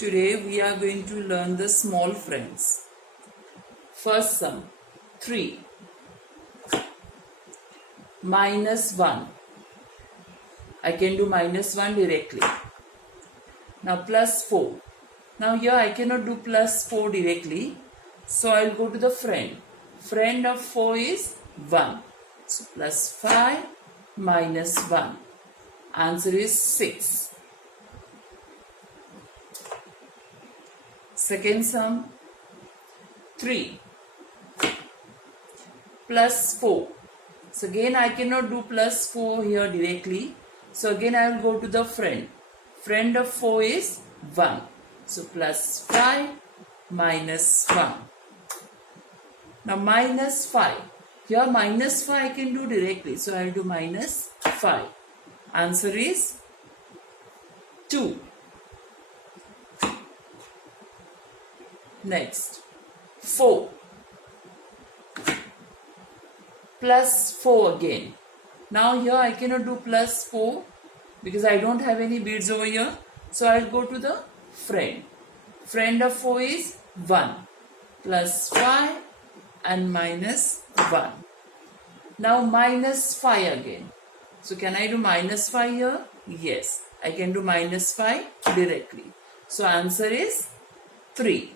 Today we are going to learn the small friends. First sum 3 minus 1. I can do minus 1 directly. Now plus 4. Now here I cannot do plus 4 directly. So I will go to the friend. Friend of 4 is 1. So plus 5 minus 1. Answer is 6. Second sum 3 plus 4. So again I cannot do plus 4 here directly. So again I will go to the friend. Friend of 4 is 1. So plus 5 minus 1. Now minus 5. Here minus 5 I can do directly. So I will do minus 5. Answer is 2. Next 4 plus 4 again. Now here I cannot do plus 4 because I don't have any beads over here. So I will go to the friend. Friend of 4 is 1 plus 5 and minus 1. Now minus 5 again. So can I do minus 5 here? Yes, I can do minus 5 directly. So answer is 3.